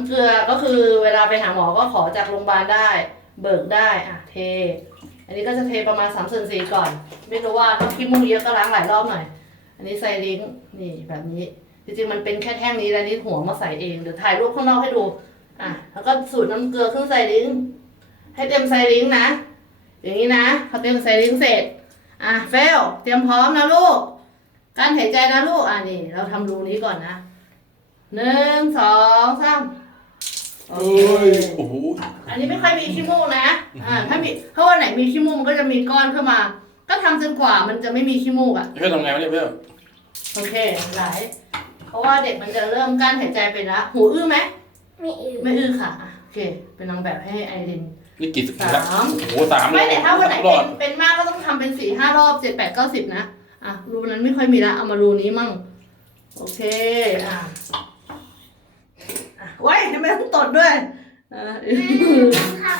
ำเกลือก็คือเวลาไปหาหมอก็ขอจากโรงพยาบาลได้ เบิกได้อะเท อันนี้ก็จะเทประมาณสามส่วนสี่ก่อน ไม่รู้ว่าถ้าขี้มูกเยอะก็ล้างหลายรอบหน่อย อันนี้ใส่ลิงก์นี่แบบนี้ จริงๆมันเป็นแค่แท่งนี้แล้วนี่หัวมาใส่เองเดี๋ยวถ่ายรูปข้างนอกให้ดูอะแล้วก็สูตรน้ำเกลือขึ้นใส่ลิงก์ให้เต็มใส่ลิงก์นะ อย่างนี้นะพอเต็มใส่ลิงก์เสร็จอะเฟลเตรียมพร้อมนะลูกการหายใจนะลูกอะนี่ เราทำรูนี้ก่อนนะหนึ่งสองสามโอ เอ้ เค ยโอ้โหอันนี้ไม่ค่อยมีขี้มูกนะอ่าถ้ามีถ้าวันไหนมีขี้มูกมันก็จะมีก้อนขึ้นมา ก็ทำจนกว่ามันจะไม่มีขี้มูกอะ เพื่อนทำไงวะเนี่ยเพื่อนโอเคหลาย เพราะว่าเด็กมันจะเริ่มกั้นหายใจไปละหูอื้อไหมไม่อื่นไม่อื้อค่ะอะโอเค เป็นนางแบบให้ไอริน นี่กี่สิบสาม โอ้โหสามเลยไม่แต่ถ้าวันไหนรเป็อนดเป็นมากก็ต้องทำเป็นสี่ห้ารอบเจ็ดแปดเก้าสิบนะ อะรูนั้นไม่ค่อยมีละเอามารูนี้มั่ง โอเค อะ อะไว้ยทำไมต้องตดด้วยอะ